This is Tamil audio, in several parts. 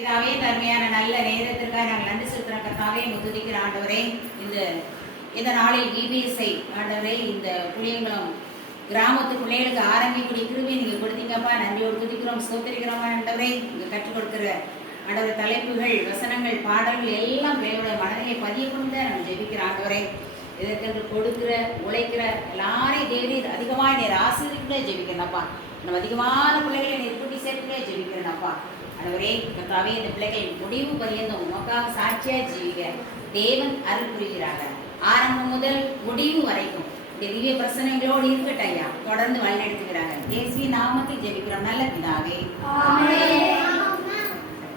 கர்த்தாவே, தன்மையான நல்ல நேரத்திற்காக நாங்கள் நன்றி செலுத்துகிறோம். கர்த்தாவே, துதிக்கிற ஆண்டவரே, இந்த நாளில் இபிஎஸ்ஐ ஆண்டவரே, இந்த புளியங்குளம் கிராமத்து பிள்ளைகளுக்கு ஆரம்பிக்கூடிய கிருபை நீங்கள் கொடுத்தீங்கப்பா. நன்றியோடு துதிக்கிறோம், ஸ்தோத்திரிக்கிறோம் ஆண்டவரே. இங்கே கற்றுக் கொடுக்கிற ஆண்டவர் தலைப்புகள், வசனங்கள், பாடல்கள் எல்லாம் பிள்ளைகளுடைய மனதிலே பதிய கொண்டு நாங்கள் ஜெபிக்கிற ஆண்டவரே. இதற்கென்று கொடுக்கிற உழைக்கிற எல்லாரையும் தேடி அதிகமாக நீர் ஆசிரியர்களே ஜெபிக்கிறேன்ப்பா. நம்ம அதிகமான பிள்ளைகளை நீர் கூட்டி சேர்த்துலே ஜெபிக்கிறேன்ப்பா. ஆண்டவரே, கர்த்தாவே, இந்த பிள்ளைகள் முடிவு பரியந்தம் உமக்காக சாட்சியாக ஜீவிக்க தேவன் அருள் புரிகிறார்கள். ஆரம்பம் முதல் முடிவு வரைக்கும் இந்த திவ்ய பிரசனைகளோடு இருக்கட்டும் ஐயா. தொடர்ந்து வழிநடத்துகிறாங்க. இயேசுவி நாமத்தில் ஜெபிக்கிறோம் நல்ல பிதாவே.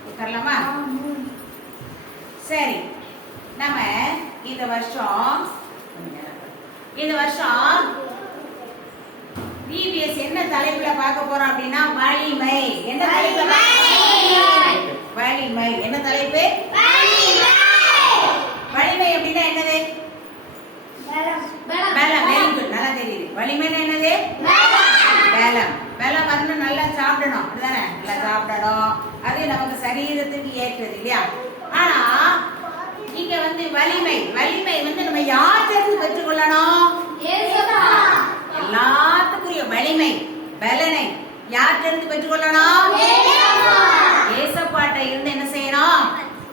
உட்காரலாமா? சரி, நம்ம இந்த வருஷம் பிபிஎஸ் என்ன தலைப்புல பார்க்க போறோம் அப்படின்னா வலிமை. என்ன தலைப்பு? வலிமை. என்ன தலைப்பு? வலிமை அப்படின்னா என்னது? பலம். வெரி குட், நல்லா தெரியுது. வலிமைன்னா என்னது? பலம். பலம் வந்து நல்லா சாப்பிடணும், அப்படிதானே? நல்லா சாப்பிடணும், அது நமக்கு சரீரத்துக்கு ஏற்றது இல்லையா? ஆனா இங்க வந்து வலிமை வந்து நம்ம யார்கிட்ட பெற்றுக்கொள்ளணும்? எல்லாத்துக்குரிய வலிமை பலனை யார்கிட்ட பெற்றுக்கொள்ளணும்? ஏசப்பாட்ட இருந்து என்ன செய்யணும்?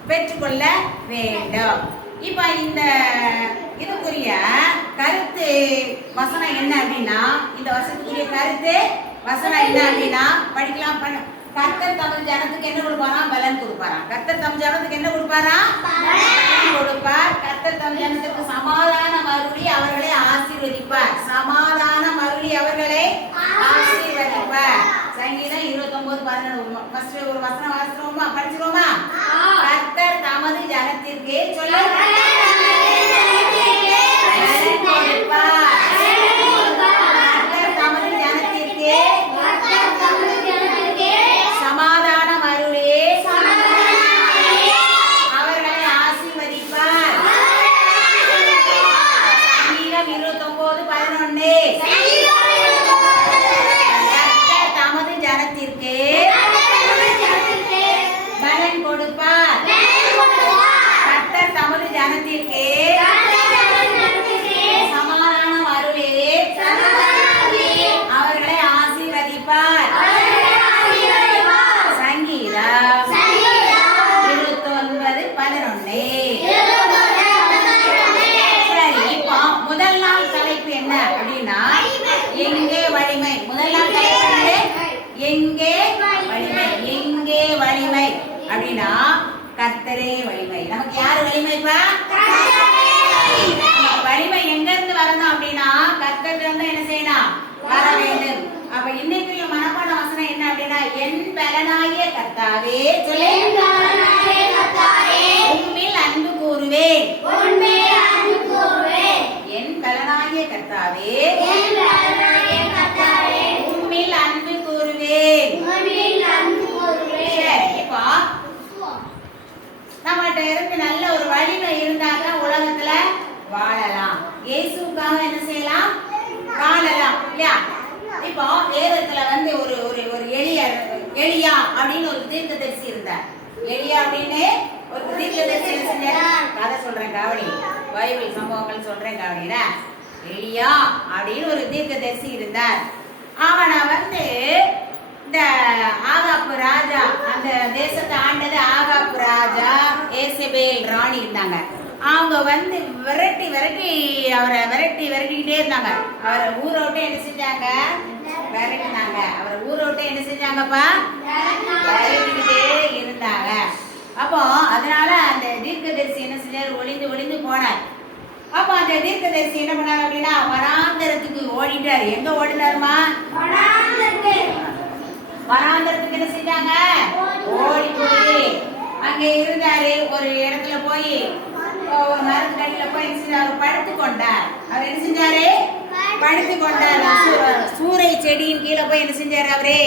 பெற்றுக்கொள்ள வேண்டும். இப்ப இந்த இதுக்குரிய கருத்து வசனம் என்ன அப்படின்னா, இந்த வருஷத்துக்குரிய கருத்து வசனம் என்ன அப்படின்னா, படிக்கலாம். கர்த்தர் தமிழ் ஜனத்துக்கு என்ன கொடுப்பாராம்? பலன் கொடுப்பாராம். கர்த்தர் தமிழ் ஜனத்துக்கு என்ன கொடுப்பாராம்? பலன் கொடுப்பார். கர்த்தர் தமிழ் ஜனத்துக்கு சமாதானம் அருளி அவர்களை ஆசீர்வதிப்பார். சமாதானம் அருளி அவர்களை ஆசீர்வதிப்பார். சங்கீதம் 29:11 ஃபர்ஸ்ட் ஒரு வசனம் வாசிக்கிறோமா? படிச்சிரோமா? கர்த்தர் தமது ஜனத்திற்கு சொல்ல சமாதானம் அருளே அவர்களை ஆசீர்வதிப்பார். சங்கீதம் 29:11 கர்த்தர் தமது ஜனத்திற்கு பலன் கொடுப்பார். கர்த்தர் தமது ஜனத்திற்கு சமாதானம் அருளே அவர்களை ஆசீர்வதிப்பார். சங்கீதம் 29:11. சரி, இப்போ முதல் நாள் தலைப்பு என்ன அப்படின்னா, எங்கே வலிமை. முதல் நாள் தலைப்பு எங்கே வலிமை. எங்கே வலிமை அப்படின்னா, கர்த்தரே வலிமை. நமக்கு யாரு வலிமைப்பா? வலிமை எங்க இருந்து வரணும் அப்படின்னா, கர்த்தர் வந்து என்ன செய்யணும்? வர வேண்டும். அப்ப இன்னைக்கு மனப்பாட வசனம் என்ன அப்படின்னா, என் பலனாகிய கர்த்தாவே உம்மில் அன்பு கூறுவேன். என் பலனாகிய கர்த்தாவே உம்மில் அன்பு கூறுவேன். சரி, இப்போ நம்மகிட்ட இருந்து நல்ல ஒரு வலிமை இருந்தாக்க உலகத்துல வாழலாம். இயேசுக்காக என்ன செய்யலாம்? வாழலாம் இல்லையா? இப்போ வேதத்துல வந்து ஒரு ஒரு எலியா அப்படின்னு ஒரு தீர்க்கதரிசி இருந்தார். எலியா அப்படின்னு ஒரு தீர்க்கதரிசி என்ன செஞ்சார்? கதை சொல்றேன் கவனி, பைபிள் சம்பவங்கள் சொல்றேன் கவனிடா. எலியா அப்படின்னு ஒரு தீர்க்கதரிசி இருந்தார். அவனை வந்து இந்த ஆகாப்பு ராஜா, அந்த தேசத்தை ஆண்டது ஆகாப்பு ராஜா, ஏசபேல் ராணி இருந்தாங்க. அவங்க வந்து அவரை விரட்டிக்கிட்டே இருந்தாங்க. அவரை ஊரை விட்டு என்ன செஞ்சாங்க? விரட்டினாங்க. அவரை ஊரை விட்டு என்ன செஞ்சாங்கப்பா? விரட்டிக்கிட்டே இருந்தாங்க. அப்போ அதனால அந்த தீர்க்கதரிசி என்ன செஞ்சாரு? ஒளிந்து போனார். அப்போ அந்த தீர்க்கதரிசி என்ன பண்ணாரு அப்படின்னா, வனாந்தரத்துக்கு ஓடிட்டாரு. எங்க ஓடினாருமா? வனாந்தரத்துக்கு என்ன செஞ்சாங்க? ஓடி போய் அங்க இருந்தாரு. ஒரு இடத்துல போய் ஒரு மரத்துக்கடியில போய் என்ன செஞ்சாரு? படுத்து கொண்டார். அவர் என்ன செஞ்சாரு? படுத்து கொண்டார். சூறை செடியின் கீழே போய் என்ன செஞ்சாரு? அவரே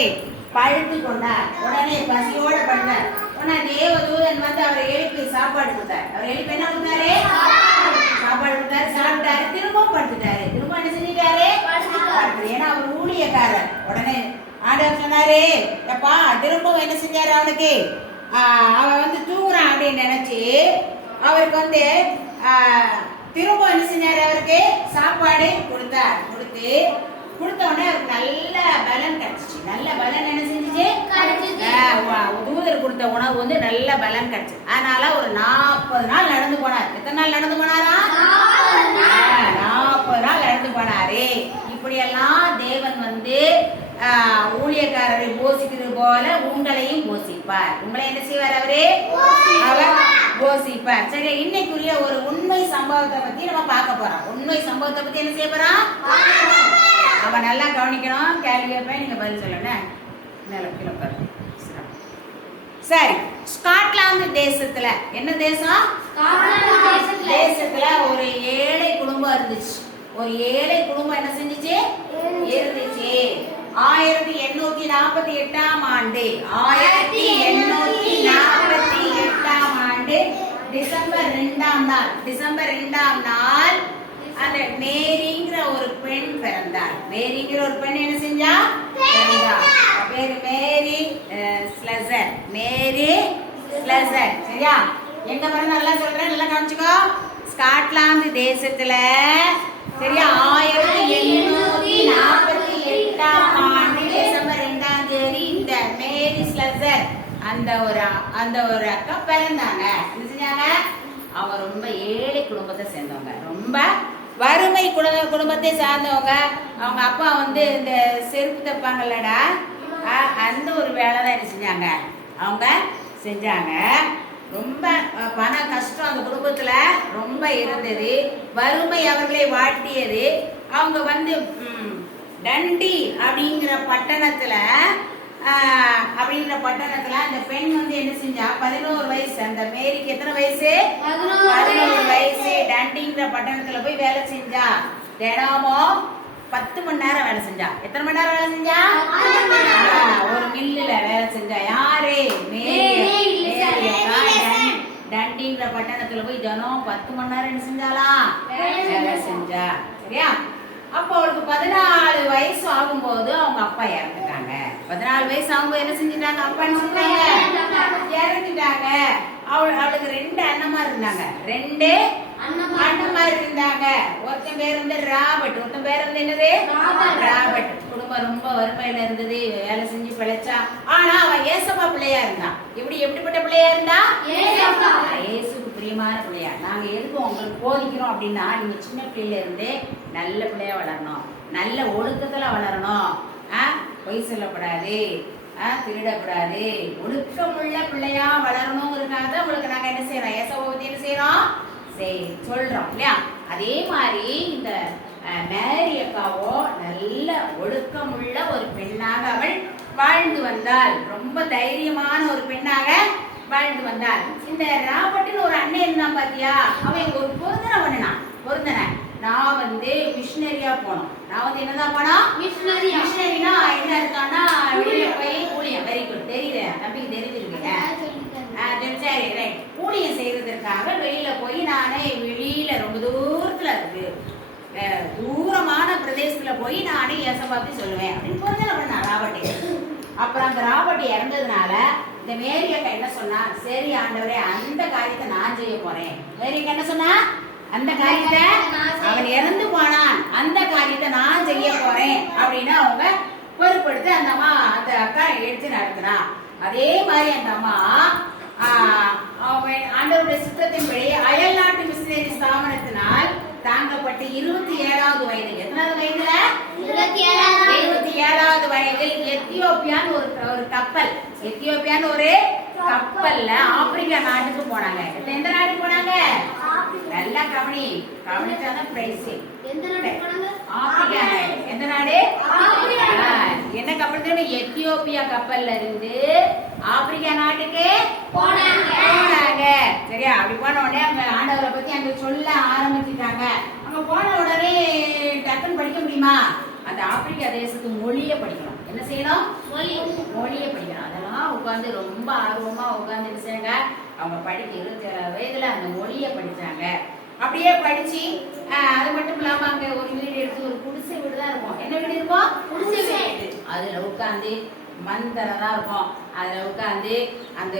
படுத்து கொண்டார். உடனே பசியோட படுத்தார். உடனே தேவதூதன் வந்து அவரை எழுப்பி சாப்பாடு கொடுத்தார். அவர் எழுப்பி என்ன கொடுத்தாரு? சாப்பாடு கொடுத்தாரு. சாப்பிட்டாரு. திரும்பவும் படுத்துட்டாரு. திரும்ப என்ன செஞ்சுட்டாரு? ஏன்னா அவர் ஊழியக்காரர். உடனே ஆண்டவர் சொன்னாரு, எப்பா திரும்பவும் என்ன செஞ்சாரு? அவனுக்கு அவன் வந்து தூங்குறான் அப்படின்னு நினைச்சு அவருக்கு வந்து திரும்ப என்ன செஞ்சாரு, அவருக்கு சாப்பாடு கொடுத்து கொடுத்த உடனே அவருக்கு நல்ல பலன் கிடைச்சிச்சு. நல்ல பலன் என்ன செஞ்சுச்சு, தூதர் கொடுத்த உணவு வந்து நல்ல பலன் கிடைச்சு. அதனால ஒரு 40 நாள் நடந்து போனார். எத்தனை நாள் நடந்து போனாரா? 40 நாள் நடந்து போனாரு. இப்படியெல்லாம் தேவன் வந்து ஊழியக்காரரை போஷிக்கிறது போல உங்களையும் போஷிப்பார். உங்களை என்ன செய்வார், அவர் போஷிப்பார். சரி, இன்னைக்குரிய ஒரு உண்மை சம்பவத்தை பத்தி நம்ம பார்க்க போறோம். உண்மை சம்பவத்தை பத்தி என்ன செய்ய போறோம், அவன் நல்லா கவனிக்கணும். கேள்வி கேட்பேன், நீங்க பதில் சொல்லணும். சரி, ஸ்காட்லாந்து தேசத்துல, என்ன தேசம், தேசத்துல ஒரு ஏழை குடும்பம் இருந்துச்சு. ஒரு ஏழை குடும்பம் என்ன செஞ்சுச்சு, இருந்துச்சு. 1848ஆம் ஆண்டு, 1848ஆம் ஆண்டு டிசம்பர் 2ஆம் நாள் அந்த மேரிங்கிற ஒரு பெண் பிறந்தார். மேரிங்கிற ஒரு பெண் என்ன செஞ்சா, பேரு மேரி ஸ்லெசர். மேரி ஸ்லெசர். சரியா, எங்க பிறந்த நல்லா சொல்றேன், நல்லா கவனிச்சுக்கோ. ஸ்காட்லாந்து தேசத்துல, சரியா, 1848ஆம் ஆண்டு டிசம்பர் 2ஆம் தேதி இந்த மேரி ஸ்லெசர் அந்த ஒரு அக்கா பிறந்தாங்க. என்ன செஞ்சாங்க, அவங்க ரொம்ப ஏழை குடும்பத்தை சேர்ந்தவங்க, ரொம்ப வறுமை குடும்பத்தை சார்ந்தவங்க. அவங்க அப்பா வந்து இந்த செருப்பு தைப்பாங்கல்லடா, அந்த ஒரு வேலை தான் என்ன செஞ்சாங்க, அவங்க செஞ்சாங்க. ரொம்ப பண கஷ்டம் அந்த குடும்பத்துல ரொம்ப இருந்தது. வறுமை அவர்களை வாட்டியது. அவங்க வந்து டண்டி அப்படிங்கிற பட்டணத்துல அந்த பெண் வந்து என்ன செஞ்சா, 11 வயசு. அந்த மேரிக்கு எத்தனை வயசு, 11 வயசு. டண்டிங்கிற பட்டணத்துல போய் வேலை செஞ்சா. தினமும் 10 மணி நேரம் வேலை செஞ்சா. எத்தனை மணி நேரம் வேலை செஞ்சா, ஒரு மில்லுல வேலை செஞ்சா. யாரு, டண்டிங்கிற பட்டணத்துல போய் தினம் 10 மணி நேரம் என்ன செஞ்சாலாம், வேலை செஞ்சா. சரியா, அப்போ அவளுக்கு 14 வயசு ஆகும்போது அவங்க அப்பா இறந்துட்டாங்க. 14 வயசு ஆகும்போது என்ன செஞ்சுட்டாங்க, அப்பா என்ன செஞ்சாங்க, இறந்துட்டாங்க. அவளுக்கு 2 அண்ணன்மார் இருந்தாங்க. 2 அண்ணன்மார் இருந்தாங்க. ஒருத்தன் பேர் வந்து ராபர்ட், ஒருத்தன் பேர் வந்து என்னது, ராபர்ட். குடும்பம் ரொம்ப வறுமையில இருந்தது, வேலை செஞ்சு பிழைச்சா. ஆனா அவன் ஏசப்பா பிள்ளையா இருந்தான். எப்படிப்பட்ட பிள்ளையா இருந்தா, இயேசுக்கு பிரியமான பிள்ளையா. நாங்க எதுக்கும் உங்களுக்கு போதிக்கிறோம் அப்படின்னா, நீங்க சின்ன பிள்ளையில இருந்தே நல்ல பிள்ளையா வளரணும், நல்ல ஒழுக்கத்துல வளரணும். பொய் சொல்லக்கூடாது, திருடக்கூடாது, ஒழுக்கமுள்ள பிள்ளையா வளரணுங்கிறதுக்காக தான் உங்களுக்கு நாங்க என்ன செய்யறோம், ஏசப்பாவை பத்தி என்ன செய்யறோம், சொல்றோம் இல்லையா. அதே மாதிரி இந்த மேரி அக்காவோ நல்ல ஒழுக்கமுள்ள ஒரு பெண்ணாக அவள் வாழ்ந்து வந்தாள். ரொம்ப தைரியமான ஒரு பெண்ணாக வாழ்ந்து வந்தாள். இந்த ராபர்ட்னு ஒரு அண்ணன் இருந்தான் பாத்தியா, அவன் ஒரு பொருந்தனை பண்ணினான். நான் வந்து மிஷினரியா போனோம். நான் வந்து என்னதான் போனோம், மிஷினரினா என்ன இருக்கான்னா, வெளியில போய் ஊழியம். வெரி குட், தெரியுது தம்பிக்கு, தெரிஞ்சிருக்கீங்க. சரி, ரைட். ஊழியம் செய்யறதுக்காக வெளியில போய் நானே வெளியில ரொம்ப தூரத்துல இருக்கு, தூரமான பிரதேசத்துல போய் நானே ஏசப்பாத்தி சொல்லுவேன் அப்படின்னு பொருந்தனை பண்ணான் ராபர்ட். அப்புறம் அந்த ராபர்ட் இறந்ததுனால இந்த மேரி அக்கா என்ன சொன்னா, சரி ஆண்டவரே, அந்த காரியத்தை நான் செய்ய போறேன். மேரி அக்கா என்ன சொன்னா, அந்த காரியத்தை, அவன் இறந்து போனான், அந்த காரியத்தை நான் செய்ய போறேன் அப்படின்னு அவங்க பொறுப்படுத்தி அந்த அக்கா எடுத்து நடத்தினா. அதே மாதிரி அந்த அம்மா ஆண்டவருடைய சித்தத்தின்படி அயல் நாட்டு மிஷனரி ஸ்தாபனத்தினால் தாங்கப்பட்டு 27வது வயதில், எத்தனாவது வயதுல, 27வது வயதில் எத்தியோப்பியான்னு ஒரு கப்பல், எத்தியோப்பியான்னு ஒரு கப்பல்ல ஆப்பிரிக்கா நாட்டுக்கு போனாங்க. எந்த நாட்டுக்கு போனாங்க, நல்லா கவனிச்சாதான் பிரைஸ். ஆப்பிரிக்கா, எந்த நாடு, என்ன கப்பல் தெரியுமா, எத்தியோப்பியா கப்பல்ல இருந்து ஆப்பிரிக்கா நாட்டுக்கு போனாங்க. சரியா, அப்படி போன உடனே அங்க ஆண்டவரை பத்தி அங்க சொல்ல ஆரம்பிச்சுட்டாங்க. அங்க போன உடனே டக்குன்னு படிக்க முடியுமா, அந்த ஆப்பிரிக்கா தேசத்து மொழியை படிக்கணும். என்ன செய்யணும், மொழியை படிக்கணும். அதெல்லாம் உட்காந்து ரொம்ப ஆர்வமா உட்காந்து நினைச்சாங்க. அவங்க படிக்க 27 வயதுல அந்த மொழியை படிச்சாங்க. அப்படியே படிச்சு அது மட்டும் இல்லாம அங்க ஒரு வீடு எடுத்து, ஒரு குடிசை வீடு தான் இருக்கும். என்ன வீடு இருக்கும், குடிசை வீடு. அதுல உட்காந்து மந்தரை தான் இருக்கும். அதில் உட்காந்து அந்த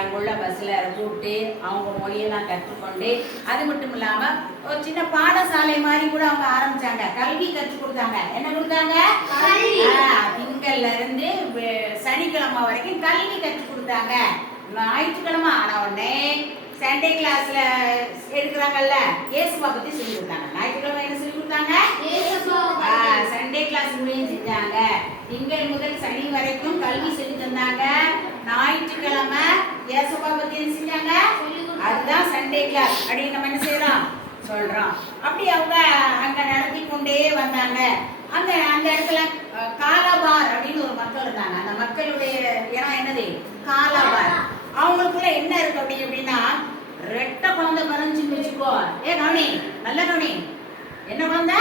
அங்குள்ள பஸ்ஸில் கூப்பிட்டு அவங்க மொழியெல்லாம் கற்றுக்கொண்டு, அது மட்டும் இல்லாமல் ஒரு சின்ன பாடசாலை மாதிரி கூட அவங்க ஆரம்பிச்சாங்க. கல்வி கற்றுக் கொடுத்தாங்க. என்ன கொடுத்தாங்க? திங்கள்ல இருந்து சனிக்கிழமை வரைக்கும் கல்வி கற்றுக் கொடுத்தாங்க. ஞாயிற்றுக்கிழமை ஆன உடனே சண்டே கிளாஸ்ல எடுக்கிறாங்கல்ல, இயேசுவா பத்தி சொல்லி கொடுத்தாங்க. ஞாயிற்றுக்கிழமை என்ன சொல்லி கொடுத்தாங்க? சண்டே கிளாஸ் மூலியம் செஞ்சாங்க. திங்கள் முதல் சனி வரைக்கும் கல்வி சொல்லி தந்தாங்க. ஞாயிற்றுக்கிழமை இயேசுவா பத்தி என்ன செஞ்சாங்க? அதுதான் சண்டே கிளாஸ் அப்படின்னு நம்ம என்ன செய்யறோம் சொல்றோம். அப்படி அவங்க அங்க நடத்தி கொண்டே வந்தாங்க. அந்த அந்த இடத்துல காலாபார் அப்படின்னு ஒரு மக்கள் இருந்தாங்க. அந்த மக்களுடைய இடம் என்னது? காலாபார். அவங்களுக்குள்ள என்ன இருக்கு அப்படின்னா, ரெட்டை குழந்தை பிறந்துச்சுன்னு வச்சுக்கோ. கவனி, நல்ல கவனி. என்ன குழந்தை?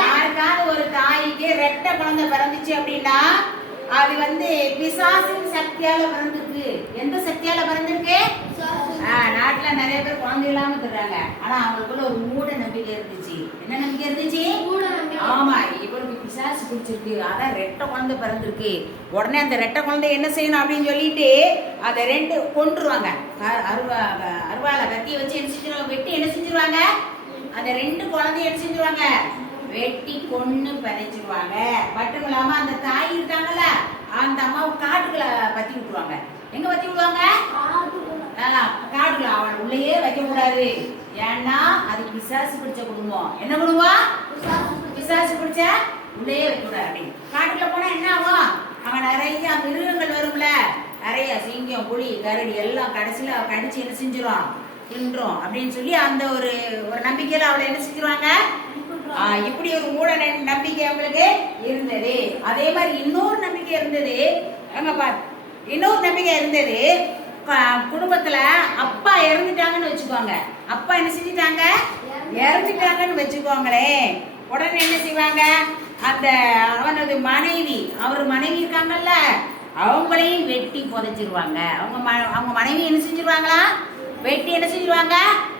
யாருக்காவது ஒரு தாய்க்கு ரெட்டை குழந்தை பிறந்துச்சு அப்படின்னா அது பிசாசின் சக்தியால பிறந்திருக்கு. எந்த சக்தியால பிறந்திருக்கு? நாட்டுல நிறைய பேர் குழந்தை இல்லாம தர்றாங்க. ஆனா அவங்களுக்குள்ள ஒரு மூட நம்பிக்கை இருந்துச்சு. என்ன நம்பிக்கை இருந்துச்சு? ஆமா, இவருக்கு பிசாசு பிடிச்சிருக்கு, அதான் ரெட்டை குழந்தை பிறந்திருக்கு. உடனே அந்த ரெட்டை குழந்தை என்ன செய்யணும் அப்படின்னு சொல்லிட்டு அதை ரெண்டு கொண்டுருவாங்க. அருவால கத்தியை வச்சு என்ன செஞ்சிருவாங்க? வெட்டி என்ன செஞ்சிருவாங்க? அந்த ரெண்டு குழந்தைய என்ன செஞ்சிருவாங்க? வெட்டி கொன்னு பறிச்சிருவாங்க. மட்டும் இல்லாம அந்த தாய் இருக்காங்கல்ல, அந்த அம்மாவை காட்டுக்குள்ள பத்தி விட்டுருவாங்க. எங்க பத்தி விடுவாங்க? காட்டுக்குள்ள. அவன் உள்ளேயே வைக்க கூடாது. ஏன்னா அது பிசாசு பிடிச்ச குடும்பம். என்ன குடும்பம்? பிசாசு பிடிச்ச உள்ளேயே வைக்க கூடாது அப்படின்னு. காட்டுக்குள்ள போனா என்ன ஆகும்? அவன் நிறைய மிருகங்கள் வரும்ல, நிறைய சிங்கம், புலி, கரடி எல்லாம் கடைசியில கடிச்சு என்ன செஞ்சிரும்? தின்றோம் அப்படின்னு சொல்லி அந்த ஒரு நம்பிக்கையில அவளை என்ன செஞ்சிருவாங்க? இப்படி ஒரு மூட நம்பிக்கை அவங்களுக்கு இருந்தது. அதே மாதிரி இன்னொரு நம்பிக்கை இருந்தது. இன்னொரு நம்பிக்கை இருந்தது. குடும்பத்துல அப்பா இறந்துட்டாங்கன்னு வச்சுக்கோங்க. அப்பா என்ன செஞ்சுட்டாங்க? இறந்துட்டாங்கன்னு வச்சுக்கோங்களேன். உடனே என்ன செய்வாங்க? அந்த அவனது மனைவி, அவர் மனைவி இருக்காங்கல்ல, அவங்களையும் வெட்டி புதைச்சிருவாங்க. அவங்க மனைவி என்ன செஞ்சிருவாங்களா? வெட்டி என்ன செஞ்சிருவாங்க?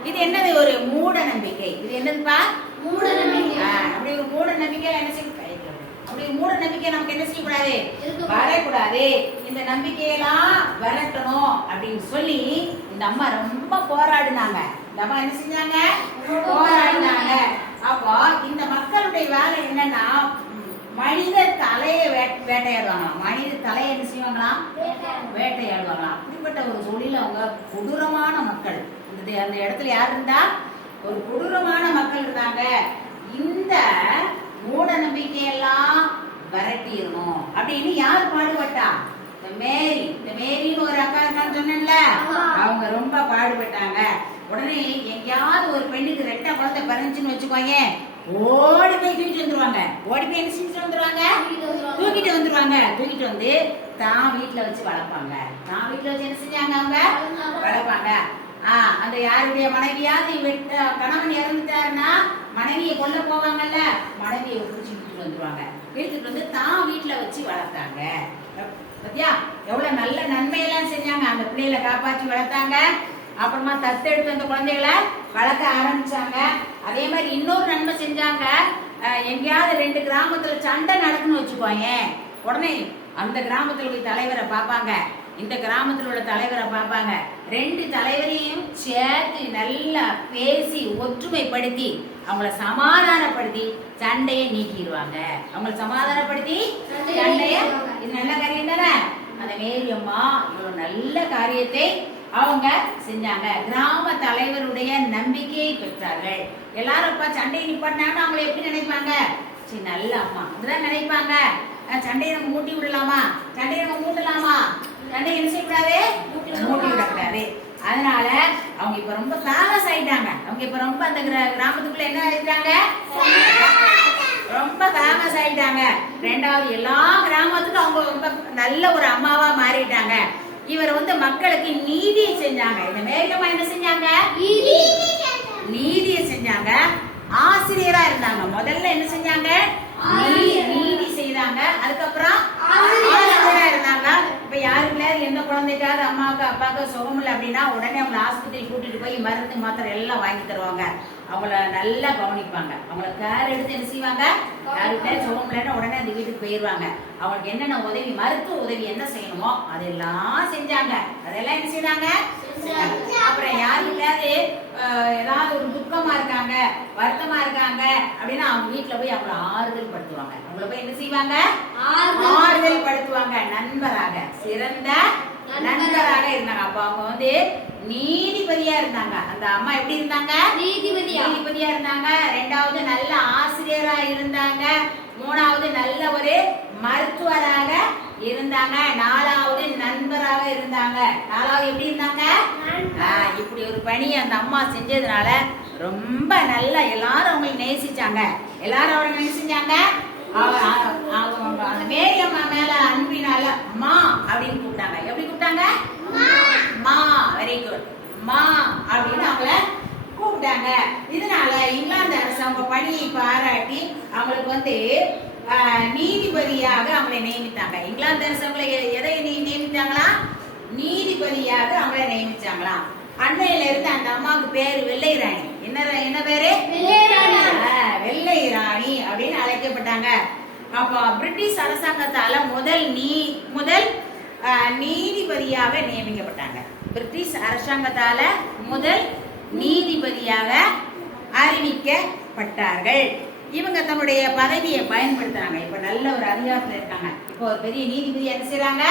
இது என்னது? ஒரு மூட நம்பிக்கை. இது என்னதுப்பா? மூட நம்பிக்கை. அப்படி ஒரு மூட நம்பிக்கை என்ன செய்ய? அப்படி ஒரு மூட நம்பிக்கை நமக்கு என்ன செய்யக்கூடாது? வரக்கூடாது. இந்த நம்பிக்கையெல்லாம் விரட்டணும் அப்படின்னு சொல்லி இந்த அம்மா ரொம்ப போராடினாங்க. இந்த அம்மா என்ன செஞ்சாங்க? போராடினாங்க. அப்போ இந்த மக்களுடைய வேலை என்னன்னா, மனித தலையை வேட்டையாடுவாங்களாம். மனித தலையை என்ன செய்வாங்களாம்? வேட்டையாடுவாங்களாம். அப்படிப்பட்ட ஒரு தொழில் அவங்க கொடூரமான மக்கள். அந்த இடத்துல யார் இருந்தா? ஒரு கொடூரமான மக்கள் இருந்தாங்க. இந்த மூட நம்பிக்கையெல்லாம் விரட்டிடணும் அப்படின்னு யார் பாடுபட்டா? இந்த மேரின்னு ஒரு அக்கா இருக்கான்னு சொன்னேன்ல, அவங்க ரொம்ப பாடுபட்டாங்க. உடனே எங்கேயாவது ஒரு பெண்ணுக்கு ரெட்டை குழந்தை பிறந்துச்சுன்னு வச்சுக்கோங்க, ஓடி போய் தூக்கிட்டு வந்துருவாங்க. ஓடி போய் என்ன செஞ்சுட்டு வந்துருவாங்க? தூக்கிட்டு வந்துருவாங்க. தூக்கிட்டு வந்து தான் வீட்டுல வச்சு வளர்ப்பாங்க. தான் வீட்டுல வச்சு என்ன செஞ்சாங்க? அவங்க வளர்ப்பாங்க. அந்த யாருடைய மனைவியாவது கணவன் இறந்துட்டாருன்னா மனைவியை கொல்ல போவாங்கல்ல, மனைவியை பிடிச்சி இழுத்துட்டு வந்துருவாங்க. இழுத்துட்டு வந்து தான் வீட்டுல வச்சு வளர்த்தாங்க. பத்தியா எவ்வளவு நல்ல நன்மையெல்லாம் செஞ்சாங்க. அந்த பிள்ளைகளை காப்பாற்றி வளர்த்தாங்க. அப்புறமா தத்தெடுத்து அந்த குழந்தைகளை வளர்க்க ஆரம்பிச்சாங்க. அதே மாதிரி இன்னொரு நன்மை செஞ்சாங்க. எங்கேயாவது ரெண்டு கிராமத்துல சண்டை நடக்குன்னு வச்சுக்கோங்க, உடனே அந்த கிராமத்துல போய் தலைவரை பார்ப்பாங்க, இந்த கிராமத்தில் உள்ள தலைவரை பார்ப்பாங்க. ரெண்டு தலைவரையும் சேர்த்து நல்லா பேசி ஒற்றுமைப்படுத்தி அவங்கள சமாதானப்படுத்தி சண்டையை நீக்கிடுவாங்க. அவங்களை சமாதானப்படுத்தி சண்டைய, இது நல்ல காரியம் தானே. அந்த மேரி அம்மா இவ்வளவு நல்ல காரியத்தை அவங்க செஞ்சாங்க. கிராம தலைவருடைய நம்பிக்கையை பெற்றார்கள். எல்லாரும் இப்ப சண்டையை நிப்பாட்டினாங்கன்னா அவங்களை எப்படி நினைப்பாங்க? சரி, நல்ல அம்மா அப்படிதான் நினைப்பாங்க. சண்டையை நம்ம மூட்டி விடலாமா? சண்டையை நம்ம மூட்டலாமா? சண்டையை என்ன செய்யக்கூடாது? மூட்டி விடக்கூடாது. அதனால அவங்க இப்ப ரொம்ப ஃபேமஸ் ஆயிட்டாங்க. அவங்க இப்ப ரொம்ப அந்த கிராமத்துக்குள்ள என்ன ஆயிட்டாங்க? ரொம்ப ஃபேமஸ் ஆயிட்டாங்க. ரெண்டாவது எல்லா கிராமத்துக்கும் அவங்க ரொம்ப நல்ல ஒரு அம்மாவா மாறிட்டாங்க. இவர் மக்களுக்கு நீதியை செஞ்சாங்க. இந்த மேரியம்மா என்ன செஞ்சாங்க? நீதியை செஞ்சாங்க. ஆசிரியரா இருந்தாங்க. முதல்ல என்ன செஞ்சாங்க? நீதி செய்தாங்க. அதுக்கப்புறம் ஆசிரியரா இருந்தாங்க. இப்ப யாருக்குல எந்த குழந்தைக்காவது அம்மாவுக்கு அப்பாவுக்கு சுகம் இல்லை அப்படின்னா உடனே அவங்க ஆஸ்பத்திரி கூட்டிட்டு போய் மருந்து மாத்திரை எல்லாம் வாங்கி தருவாங்க. அவங்கள நல்லா கவனிப்பாங்க. அவங்கள கேர் எடுத்து என்ன செய்வாங்க, யாருக்கிட்ட சுகம்லன்னா உடனே அந்த வீட்டுக்கு போயிடுவாங்க. அவங்களுக்கு என்னென்ன உதவி, மருத்துவ உதவி என்ன செய்யணுமோ அதெல்லாம் செஞ்சாங்க. அதெல்லாம் என்ன செய்தாங்க. அப்புறம் யாருக்கிட்டாவது ஏதாவது ஒரு துக்கமா இருக்காங்க, வருத்தமா இருக்காங்க அப்படின்னா அவங்க வீட்டுல போய் அவங்கள ஆறுதல் படுத்துவாங்க. அவங்கள போய் என்ன செய்வாங்க, ஆறுதல் படுத்துவாங்க. நண்பராக, சிறந்த நண்பராக இருந்தாங்க. அப்ப அவங்க நீதிபதியா இருந்தாங்க. அந்த அம்மா எப்படி இருந்தாங்க, நீதிபதியா இருந்தாங்க. ரெண்டாவது நல்ல ஆசிரியரா இருந்தாங்க. மூணாவது நல்ல ஒரு மருத்துவராக இருந்தாங்க. நாலாவது நண்பராக இருந்தாங்க. நாலாவது எப்படி இருந்தாங்க, இப்படி ஒரு பணியை அந்த அம்மா செஞ்சதுனால ரொம்ப நல்லா எல்லாரும் அவங்களை நேசிச்சாங்க. எல்லாரும் அவங்க என்ன செஞ்சாங்க, அந்த மேரி அம்மா மேல அன்பினால அம்மா அப்படின்னு கூப்பிட்டாங்க. எப்படி கூப்பிட்டாங்க, மா, வெரி குட், மா அப்படின்னு அவங்கள கூப்பிட்டாங்க. இதனால இங்கிலாந்து அரசு அவங்க பணியை பாராட்டி அவங்களுக்கு நீதிபதியாக அவங்களை நியமித்தாங்க. இங்கிலாந்து அரசு அவங்களை எதை நியமித்தாங்களா, நீதிபதியாக அவங்களை நியமிச்சாங்களாம். அன்னையில இருந்து அந்த அம்மாவுக்கு பேரு வெள்ளை ராணி. என்ன பேரு, வெள்ளை ராணி அப்படின்னு அழைக்கப்பட்டாங்க. அப்ப பிரிட்டிஷ் அரசாங்கத்தால முதல் நீதிபதியாக நியமிக்கப்பட்டாங்க. பிரிட்டிஷ் அரசாங்கத்தால முதல் நீதிபதியாக அறிவிக்கப்பட்டார்கள். இவங்க தன்னுடைய பதவியை பயன்படுத்துறாங்க. இப்ப நல்ல ஒரு அதிகாரத்துல இருக்காங்க. இப்போ ஒரு பெரிய நீதிபதி என்ன செய்றாங்க,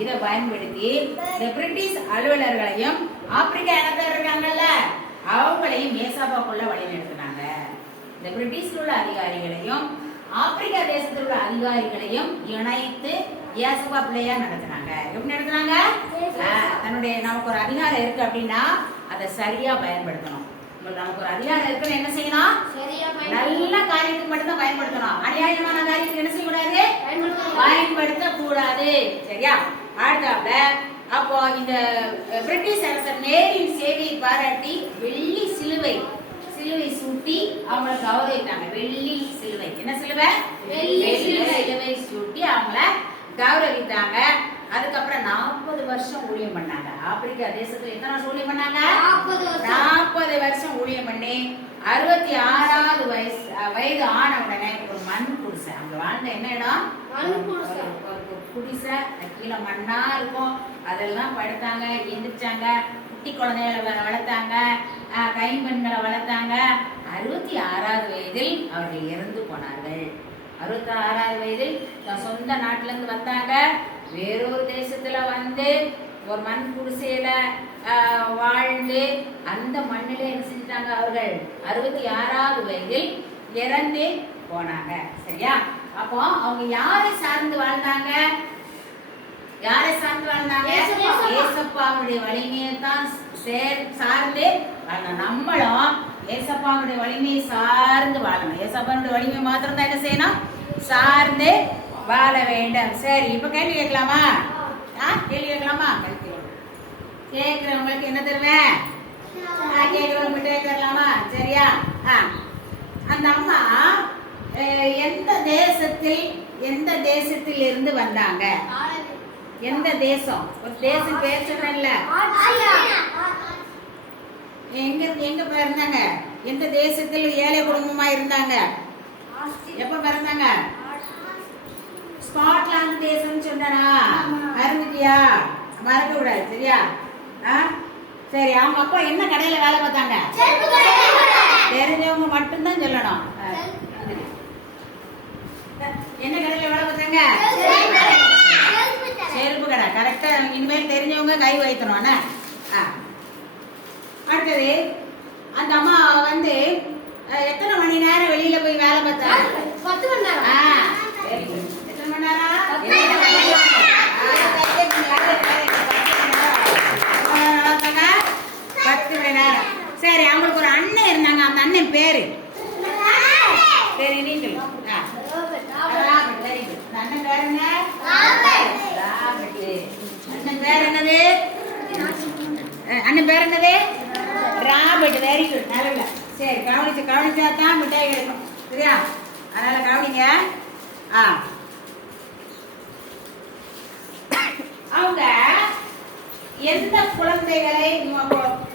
இதை பயன்படுத்தி இந்த பிரிட்டிஷ் அலுவலர்களையும் ஆப்பிரிக்கா இனத்தவர் இருக்காங்கல்ல அவங்களையும் ஏசாப்பாக்குள்ள வழிநடத்தினாங்க. இந்த பிரிட்டிஷ்ல உள்ள அதிகாரிகளையும் ஆப்பிரிக்கா தேசத்தில் உள்ள அதிகாரிகளையும் இணைத்து ஏசப்பா பிள்ளையா நடத்தினாங்க. எப்படி நடத்தினாங்க, தன்னுடைய நமக்கு ஒரு அதிகாரம் இருக்கு அப்படின்னா அதை சரியா பயன்படுத்தணும். நமக்கு ஒரு அதிகாரம் இருக்குன்னு என்ன செய்யணும், நல்ல காரியத்துக்கு மட்டும்தான் பயன்படுத்தணும். அநியாயமான காரியத்துக்கு என்ன செய்யக்கூடாது, பயன்படுத்த கூடாது. சரியா. அடுத்தாப்புல அப்போ இந்த பிரிட்டிஷ் அரசர் மேரியின் சேவையை பாராட்டி வெள்ளி சிலுவை சூட்டி அவங்களை கௌரவித்தாங்க. வெள்ளி சிலுவை, என்ன சிலுவை, வெள்ளி சிலுவை சூட்டி அவங்கள கௌரவித்தாங்க. அதுக்கப்புறம் 40 வருஷம் ஊழியம் பண்ணாங்க. ஆப்பிரிக்கா தேசத்துல எத்தனை வருஷம் ஊழியம் பண்ணாங்க, 40 வருஷம் ஊழியம் பண்ணி 66வது வயது ஆன உடனே ஒரு மண் குடிசை, அங்க வாழ்ந்த என்ன இடம், குடிசை, கீழே மண்ணா இருக்கும், அதெல்லாம் படுத்தாங்க, எந்திரிச்சாங்க, குட்டி குழந்தைகளை வளர்த்தாங்க, கைம்பெண்களை வளர்த்தாங்க. 66வது வயதில் அவர்கள் இறந்து போனார்கள். 66வது வயதில் சொந்த நாட்டுல இருந்து வந்தாங்க. வேறொரு தேசத்துல ஒரு மண் குடிசையில வாழ்ந்து அந்த மண்ணிலே என்ன செஞ்சிட்டாங்க, அவர்கள் 66வது வயதில் இறந்து போனாங்க. சரியா. அப்போ அவங்க யாரை சார்ந்து வாழ்ந்தாங்க, ஏசப்பாவுடைய வலிமையை தான் சார்ந்து வாழணும். நம்மளும் ஏசப்பாவுடைய வலிமையை சார்ந்து வாழணும். ஏசப்பாவுடைய வலிமையை மாத்திரம் தான் என்ன செய்யணும், சார்ந்து வாழ வேண்டும். சரி, இப்ப கேள்வி கேட்கலாமா, கேள்வி கேட்கலாமா, கேட்கிறவங்களுக்கு என்ன தருவேன், கேட்கிறவங்க தரலாமா. சரியா. அந்த அம்மா எந்த தேசத்தில் இருந்து வந்தாங்க, எந்த தேசம், ஒரு தேசம் பேர் சொன்னல, எங்க பிறந்தாங்க, எந்த தேசத்தில் ஏழை குடும்பமா இருந்தாங்க, எப்ப பிறந்தாங்க, ஸ்காட்லாந்து தேசம் சொன்னா அறிவிட்டியா, மறக்க கூடாது. சரியா. சரி, அவங்க அப்பா என்ன கடையில வேலை பார்த்தாங்க, தெரிஞ்சவங்க மட்டும்தான் சொல்லணும். என்ன கடையில வேலை பார்த்தாங்க, செருப்பு கடை. கரெக்டா. இனிமேல் தெரிஞ்சவங்க கை வைக்கணும். அடுத்தது அந்த அம்மா எத்தனை மணி நேரம் வெளியில போய் வேலை பார்த்தாங்க, 10 மணி நேரம். எத்தனை மணி நேரம், 10 மணி நேரம். சரி, அவங்களுக்கு ஒரு அண்ணன் இருந்தாங்க. அந்த அண்ணன் பேரு, சரி நீ சொல்லு. அண்ணன் பேர் என்ன, அண்ணன் பேர் என்னது, அண்ணன் பேர் என்னது, ராபர்ட். வெரி குட், நல்ல. சரி, கவனிச்சா தான் மிட்டாய் கிடைக்கும். சரியா. அதனால கவனிங்க. அவங்க எந்த குழந்தைகளை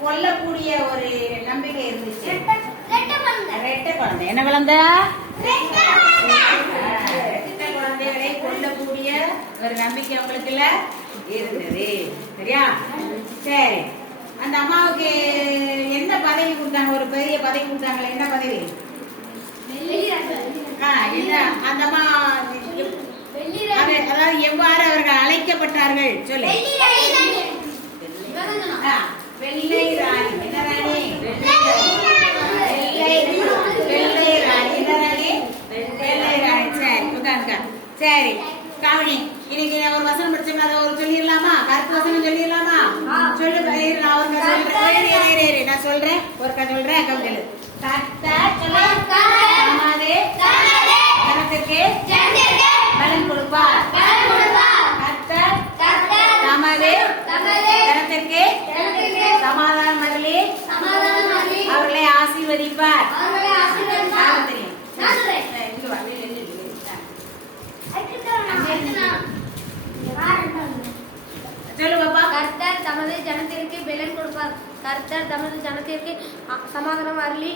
கொல்லக்கூடிய ஒரு நம்பிக்கை இருந்துச்சு, ரெட்டை குழந்தை. என்ன குழந்தை? ரெட்டை குழந்தைகளை கொல்லக்கூடிய ஒரு நம்பிக்கை அவங்களுக்கு இருந்தது. சரியா? சரி. அந்த அம்மாவுக்கு என்ன பதவி கொடுத்தாங்க? ஒரு பெரிய பதவி கொடுத்தாங்களே, என்ன பதவி? என்ன அந்த அம்மா அதாவது எவ்வாறு அவர்கள் அழைக்கப்பட்டார்கள் சொல்லு. வெள்ளை ராணி. என்ன ராணி? வெள்ளை ராணி. என்ன ராணி? வெள்ளை ராணி. சரி, உட்காந்துக்க. சரி காவணி, இன்னைக்கு ஒரு வசனம் படிச்சோம்னா அதை ஒரு சொல்லிடலாமா? கருத்து வசனம் சொல்லிடலாமா? சொல்லு. நான் ஒரு சொல்றேன், நான் சொல்றேன், ஒரு சொல்றேன். கவிதை ஜனத்திற்கு பலன் கொடுப்பார். தமது ஜனத்திற்கு சமாதானம் அருளி அவர்களை ஆசீர்வதிப்பார். கர்த்தர் தமது ஜனத்திற்கு பலன் கொடுப்பார். கர்த்தர் தமது ஜனத்திற்கு சமாதானம் அருளி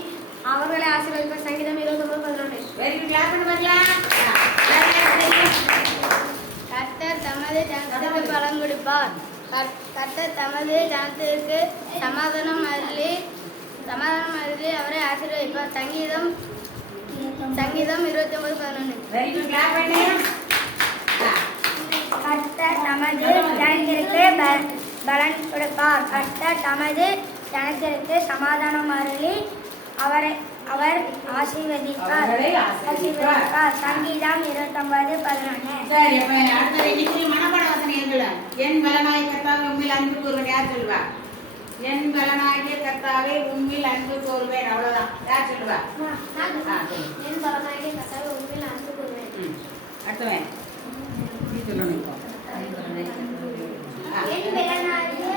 அவர்களை ஆசீர்வதிப்பார். சங்கீதம் 29:11. கர்த்தர் தமது ஜனத்திற்கு பலன் கொடுப்பார். கர்த்தர் தமது ஜனத்திற்கு சமாதானம் அருளி அவரை ஆசீர்வதிப்பார். சங்கீதம் 29:11. கர்த்தர் தமது ஜனத்திற்கு பலன் கொடுப்பார். கர்த்தர் தமது ஜனத்திற்கு சமாதானம் அருளி அவர் ஆசீர்வதிப்பார். சங்கீதம் 29:11. சரி, அப்ப அடுத்த இன்னைக்கு மனப்பாட வசனம் எங்கள. என் பலனாய் கர்த்தாவே உம்மில் அன்பு கூறுவேன். யார் சொல்லுவா? என் பலனாகிய கர்த்தாவே உம்மில் அன்பு கூறுவேன். அவ்வளவுதான். யார் சொல்லுவா? என் பலனாகிய கர்த்தாவே உம்மில் அன்பு கூறுவேன். அடுத்தவன் நீ சொல்லணும். இப்போ என் பலனாகிய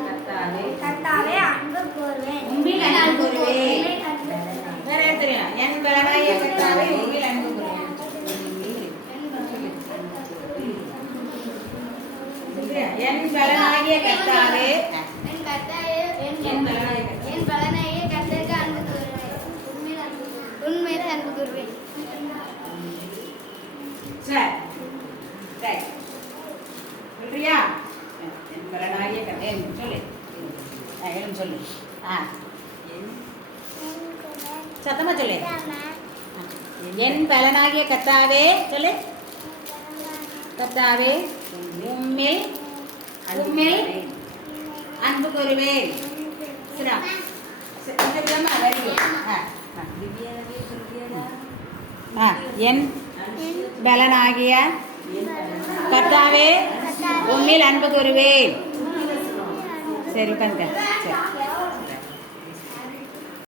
கர்த்தாவே கர்த்தாவே அன்பு கூறுவேன். உம்மில் அன்பு கூறுவேன். வேற யார் தெரியும்? என் பலனாகிய கர்த்தாவே உம்மில் அன்பு கூறுவேன். என் பலனாகிய கர்த்தாவே என் பலனாகிய கர்த்தருக்கு அன்பு கூறுவேன். உண்மையிலே அன்பு கூறுவேன். சரி, சரி சொல்றியா? என் பலனாகிய கர்த்தாவே சொல்லு. சொல்லு. சத்தமா சொல்லு. என் பலனாகிய கர்த்தாவே சொல்லு. கர்த்தாவே உம்மில் அன்பு கூறுவேன். சரியா? என் பலனாகிய கர்த்தாவே உம்மில் அன்பு கூறுவேன். சரி உட்காந்துக்க. சரி.